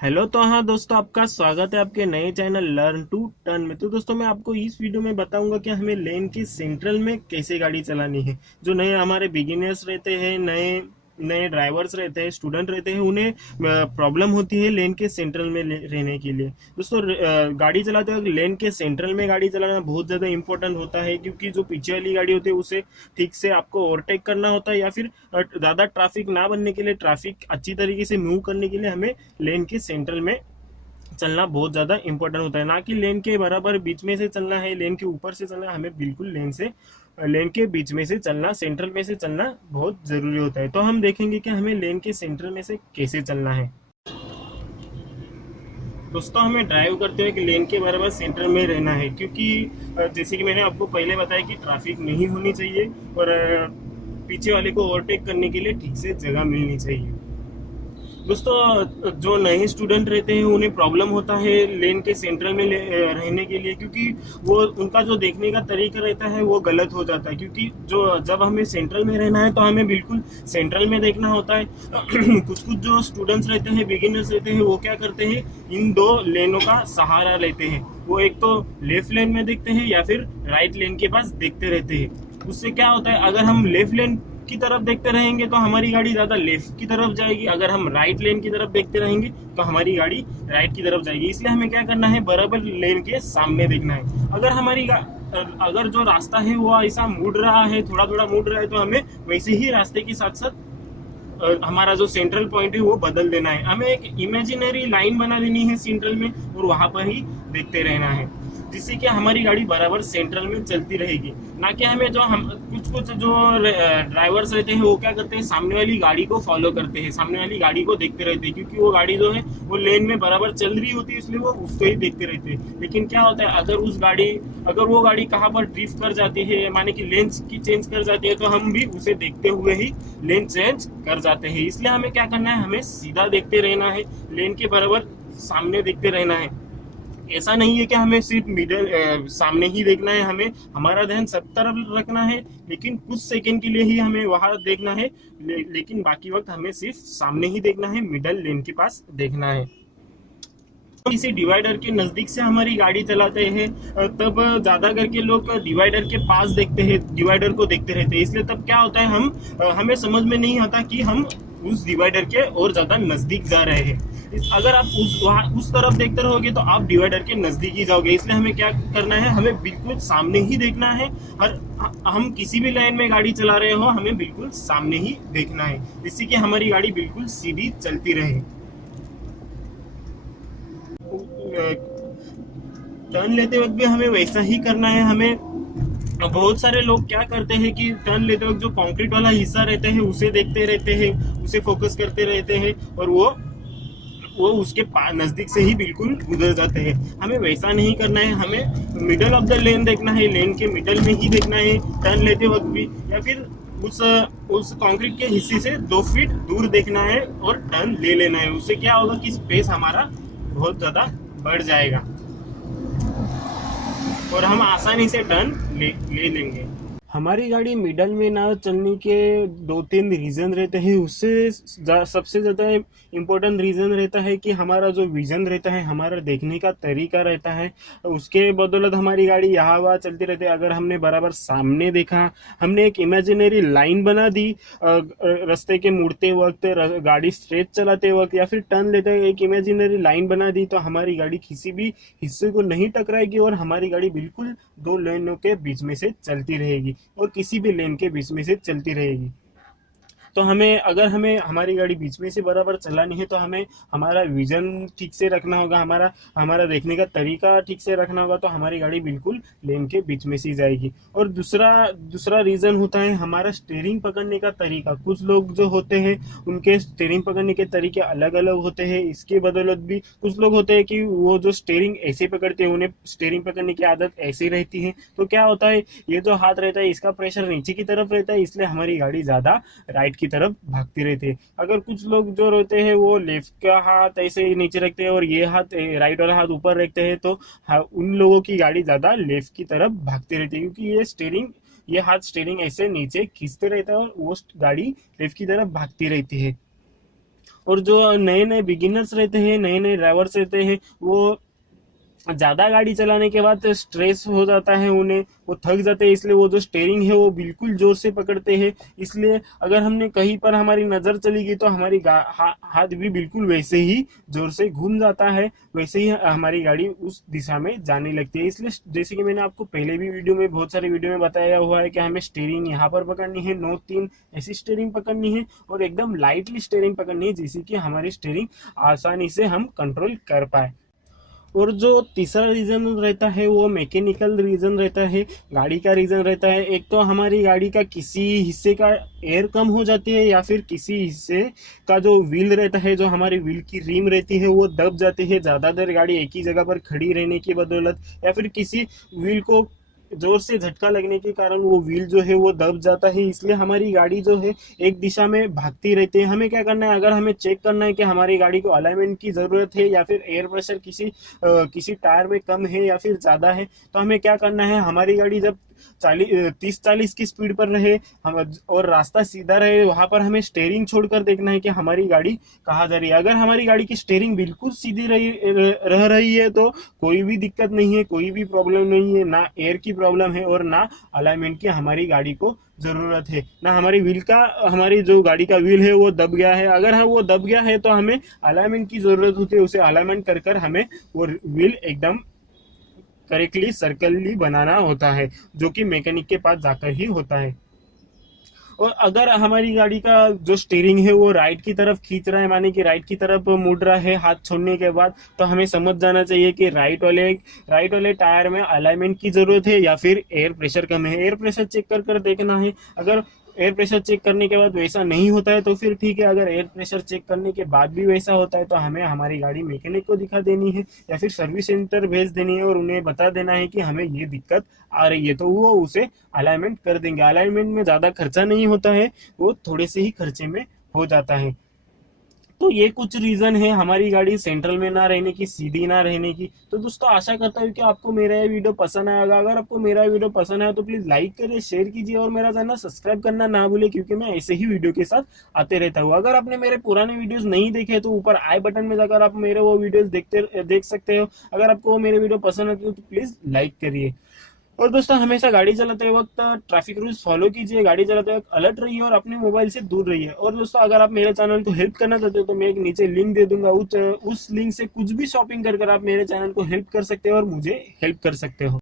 Hello. तो हाँ दोस्तों, आपका स्वागत है आपके नए चैनल लर्न टू टर्न में। तो दोस्तों, मैं आपको इस वीडियो में बताऊंगा कि हमें लेन के सेंट्रल में कैसे गाड़ी चलानी है। जो नए हमारे बिगिनर्स रहते हैं, नए नए ड्राइवर्स रहते हैं, स्टूडेंट रहते हैं, उन्हें प्रॉब्लम होती है लेन के सेंट्रल में रहने के लिए। दोस्तों, गाड़ी चलाते वक्त लेन के सेंट्रल में गाड़ी चलाना बहुत ज़्यादा इंपॉर्टेंट होता है, क्योंकि जो पीछे वाली गाड़ी होती है उसे ठीक से आपको ओवरटेक करना होता है, या फिर ज़्यादा ट्रैफिक ना बनने के लिए, ट्रैफिक अच्छी तरीके से मूव करने के लिए हमें लेन के सेंट्रल में चलना बहुत ज़्यादा इंपॉर्टेंट होता है। ना कि लेन के बराबर बीच में से चलना है, लेन के ऊपर से चलना है। हमें बिल्कुल लेन के बीच में से चलना, सेंट्रल में से चलना बहुत ज़रूरी होता है। तो हम देखेंगे कि हमें लेन के सेंट्रल में से कैसे चलना है। दोस्तों, हमें ड्राइव करते हुए लेन के बराबर सेंटर में रहना है, क्योंकि जैसे कि मैंने आपको पहले बताया कि ट्रैफिक नहीं होनी चाहिए और पीछे वाले को ओवरटेक करने के लिए ठीक से जगह मिलनी चाहिए। दोस्तों, जो नए स्टूडेंट रहते हैं उन्हें प्रॉब्लम होता है लेन के सेंट्रल में रहने के लिए, क्योंकि वो उनका जो देखने का तरीका रहता है वो गलत हो जाता है। क्योंकि जो जब हमें सेंट्रल में रहना है तो हमें बिल्कुल सेंट्रल में देखना होता है। कुछ कुछ जो स्टूडेंट्स रहते हैं, बिगिनर्स रहते हैं, वो क्या करते हैं, इन दो लेनों का सहारा लेते हैं। वो एक तो लेफ्ट लेन में देखते हैं या फिर राइट लेन के पास देखते रहते हैं। उससे क्या होता है, अगर हम लेफ्ट लेन की तरफ देखते रहेंगे तो हमारी गाड़ी ज्यादा लेफ्ट की तरफ जाएगी। अगर हम राइट लेन की तरफ देखते रहेंगे तो हमारी गाड़ी राइट की तरफ जाएगी। इसलिए हमें क्या करना है, बराबर लेन के सामने देखना है। अगर जो रास्ता है वो ऐसा मुड़ रहा है, थोड़ा थोड़ा मुड़ रहा है, तो हमें वैसे ही रास्ते के साथ साथ हमारा जो सेंट्रल पॉइंट है वो बदल देना है। हमें एक इमेजिनरी लाइन बना देनी है सेंट्रल में और वहां पर ही देखते रहना है, जिससे कि हमारी गाड़ी बराबर सेंट्रल में चलती रहेगी। ना कि हमें जो हम कुछ कुछ जो ड्राइवर्स रहते हैं वो क्या करते हैं, सामने वाली गाड़ी को फॉलो करते हैं, सामने वाली गाड़ी को देखते रहते हैं, क्योंकि वो गाड़ी जो है वो लेन में बराबर चल रही होती है, इसलिए वो उसको ही देखते रहते हैं। लेकिन क्या होता है, अगर वो गाड़ी कहाँ पर ड्रिफ्ट कर जाती है, माने कि लेन की चेंज कर जाती है, तो हम भी उसे देखते हुए ही लेन चेंज कर जाते हैं। इसलिए हमें क्या करना है, हमें सीधा देखते रहना है, लेन के बराबर सामने देखते रहना है। ऐसा नहीं है कि हमें सिर्फ सामने ही देखना है, हमें हमारा ध्यान सब तरफ रखना है, लेकिन कुछ सेकंड के लिए ही हमें वहां देखना है। लेकिन बाकी वक्त हमें सिर्फ सामने ही देखना है, मिडल लेन के पास देखना है। इसी डिवाइडर के नजदीक से हमारी गाड़ी चलाते हैं, तब ज्यादा करके लोग डिवाइडर के पास देखते हैं, डिवाइडर को देखते रहते हैं। इसलिए तब क्या होता है, हमें समझ में नहीं आता कि हम उस डिवाइडर के और ज्यादा नजदीक जा रहे हैं। अगर आप उस तरफ देखते रहोगे तो आप डिवाइडर के नजदीक ही जाओगे। इसलिए हमें क्या करना है, हमें बिल्कुल सामने ही देखना है। हर हम किसी भी लाइन में गाड़ी चला रहे हो, हमें बिल्कुल सामने ही देखना है, जिससे कि हमारी गाड़ी बिल्कुल सीधी चलती रहे। टर्न लेते वक्त भी हमें वैसा ही करना है। हमें बहुत सारे लोग क्या करते हैं कि टर्न लेते वक्त जो कंक्रीट वाला हिस्सा रहता है उसे देखते रहते हैं, उसे फोकस करते रहते हैं, और वो उसके नजदीक से ही बिल्कुल गुजर जाते हैं। हमें वैसा नहीं करना है, हमें मिडल ऑफ द लेन देखना है, लेन के मिडल में ही देखना है टर्न लेते वक्त भी, या फिर उस कंक्रीट के हिस्से से 2 फीट दूर देखना है और टर्न ले लेना है। उससे क्या होगा कि स्पेस हमारा बहुत ज्यादा बढ़ जाएगा और हम आसानी से टर्न ले लेंगे। हमारी गाड़ी मिडल में ना चलने के 2-3 रीजन रहते हैं। उससे सबसे ज्यादा इम्पोर्टेंट रीजन रहता है कि हमारा जो विजन रहता है, हमारा देखने का तरीका रहता है, उसके बदौलत हमारी गाड़ी यहाँ वहाँ चलती रहती है। अगर हमने बराबर सामने देखा, हमने एक इमेजिनरी लाइन बना दी रास्ते के मुड़ते वक्त, गाड़ी स्ट्रेट चलाते वक्त, या फिर टर्न लेते वक्त एक इमेजिनरी लाइन बना दी, तो हमारी गाड़ी किसी भी हिस्से को नहीं टकराएगी और हमारी गाड़ी बिल्कुल 2 लेनों के बीच में से चलती रहेगी और किसी भी लेन के बीच में से चलती रहेगी। तो अगर हमें हमारी गाड़ी बीच में से बराबर चलानी है तो हमें हमारा विजन ठीक से रखना होगा, हमारा देखने का तरीका ठीक से रखना होगा, तो हमारी गाड़ी बिल्कुल लेन के बीच में से जाएगी। और दूसरा रीजन होता है हमारा स्टीयरिंग पकड़ने का तरीका। कुछ लोग जो होते हैं उनके स्टीयरिंग पकड़ने के तरीके अलग अलग होते हैं। इसके बदौलत भी कुछ लोग होते हैं कि वो जो स्टीयरिंग ऐसे पकड़ते हैं, उन्हें स्टीयरिंग पकड़ने की आदत ऐसी रहती है। तो क्या होता है, ये जो हाथ रहता है इसका प्रेशर नीचे की तरफ रहता है, इसलिए हमारी गाड़ी ज्यादा राइट की तरफ भागती रहती है। अगर कुछ लोग जो रहते हैं वो लेफ्ट का हाथ ऐसे नीचे रखते हैं और ये हाथ, राइट वाला हाथ ऊपर रखते हैं, तो उन लोगों की गाड़ी ज्यादा लेफ्ट की तरफ भागती रहती है, क्योंकि ये हाथ स्टीयरिंग ऐसे नीचे खींचते रहता है और वो गाड़ी लेफ्ट की तरफ भागती रहती है। और जो नए नए बिगिनर्स रहते हैं, नए नए ड्राइवर्स रहते हैं, वो ज्यादा गाड़ी चलाने के बाद स्ट्रेस हो जाता है उन्हें, वो थक जाते हैं, इसलिए वो जो स्टेयरिंग है वो बिल्कुल जोर से पकड़ते हैं। इसलिए अगर हमने कहीं पर हमारी नजर चली गई तो हमारी हाथ भी बिल्कुल वैसे ही जोर से घूम जाता है, वैसे ही हमारी गाड़ी उस दिशा में जाने लगती है। इसलिए जैसे कि मैंने आपको पहले भी वीडियो में, बहुत सारे वीडियो में बताया हुआ है कि हमें स्टेयरिंग यहाँ पर पकड़नी है, 9-3 ऐसी स्टेयरिंग पकड़नी है और एकदम लाइटली स्टेयरिंग पकड़नी है, जिससे कि हमारी स्टेयरिंग आसानी से हम कंट्रोल कर पाए। और जो तीसरा रीजन रहता है वो मैकेनिकल रीजन रहता है, गाड़ी का रीजन रहता है। एक तो हमारी गाड़ी का किसी हिस्से का एयर कम हो जाती है, या फिर किसी हिस्से का जो व्हील रहता है, जो हमारी व्हील की रिम रहती है वो दब जाती है ज्यादा देर गाड़ी एक ही जगह पर खड़ी रहने की बदौलत, या फिर किसी व्हील को जोर से झटका लगने के कारण वो व्हील जो है वो दब जाता है। इसलिए हमारी गाड़ी जो है एक दिशा में भागती रहती है। हमें क्या करना है, अगर हमें चेक करना है कि हमारी गाड़ी को अलाइनमेंट की जरूरत है, या फिर एयर प्रेशर किसी टायर में कम है या फिर ज्यादा है, तो हमें क्या करना है, हमारी गाड़ी जब 30-40 की स्पीड पर रहे हम और रास्ता सीधा रहे, वहां पर हमें स्टेयरिंग छोड़कर देखना है कि हमारी गाड़ी कहाँ जा रही है। अगर हमारी गाड़ी की स्टेयरिंग बिल्कुल सीधी रह रही है तो कोई भी दिक्कत नहीं है, कोई भी प्रॉब्लम नहीं है, ना एयर की प्रॉब्लम है और ना अलाइनमेंट की हमारी गाड़ी को जरूरत है, ना हमारी व्हील का, हमारी जो गाड़ी का व्हील है वो दब गया है। अगर वो दब गया है तो हमें अलाइनमेंट की जरूरत होती है, उसे अलाइनमेंट कर हमें वो व्हील एकदम करेक्टली सर्कली बनाना होता है, जो कि मैकेनिक के पास जाकर ही होता है। और अगर हमारी गाड़ी का जो स्टीयरिंग है वो राइट की तरफ खींच रहा है, माने कि राइट की तरफ मुड़ रहा है हाथ छोड़ने के बाद, तो हमें समझ जाना चाहिए कि राइट वाले टायर में अलाइनमेंट की जरूरत है या फिर एयर प्रेशर कम है। एयर प्रेशर चेक कर देखना है। अगर एयर प्रेशर चेक करने के बाद वैसा नहीं होता है तो फिर ठीक है, अगर एयर प्रेशर चेक करने के बाद भी वैसा होता है तो हमें हमारी गाड़ी मैकेनिक को दिखा देनी है या फिर सर्विस सेंटर भेज देनी है और उन्हें बता देना है कि हमें ये दिक्कत आ रही है, तो वो उसे अलाइनमेंट कर देंगे। अलाइनमेंट में ज्यादा खर्चा नहीं होता है, वो थोड़े से ही खर्चे में हो जाता है। तो ये कुछ रीजन है हमारी गाड़ी सेंट्रल में ना रहने की, सीधी ना रहने की। तो दोस्तों आशा करता हूँ कि आपको मेरा ये वीडियो पसंद आएगा। अगर आपको मेरा वीडियो पसंद आया तो प्लीज लाइक करिए, शेयर कीजिए और मेरा चैनल सब्सक्राइब करना ना भूले, क्योंकि मैं ऐसे ही वीडियो के साथ आते रहता हूँ। अगर आपने मेरे पुराने वीडियोस नहीं देखे तो ऊपर आई बटन में जाकर आप मेरे वो वीडियोस देख सकते हो। अगर आपको मेरे वीडियो पसंद आते हो तो प्लीज लाइक करिए। और दोस्तों हमेशा गाड़ी चलाते वक्त ट्रैफिक रूल्स फॉलो कीजिए, गाड़ी चलाते वक्त अलर्ट रहिए और अपने मोबाइल से दूर रहिए। और दोस्तों अगर आप मेरे चैनल को हेल्प करना चाहते हो तो मैं एक नीचे लिंक दे दूंगा, उस लिंक से कुछ भी शॉपिंग कर आप मेरे चैनल को हेल्प कर सकते हो और मुझे हेल्प कर सकते हो।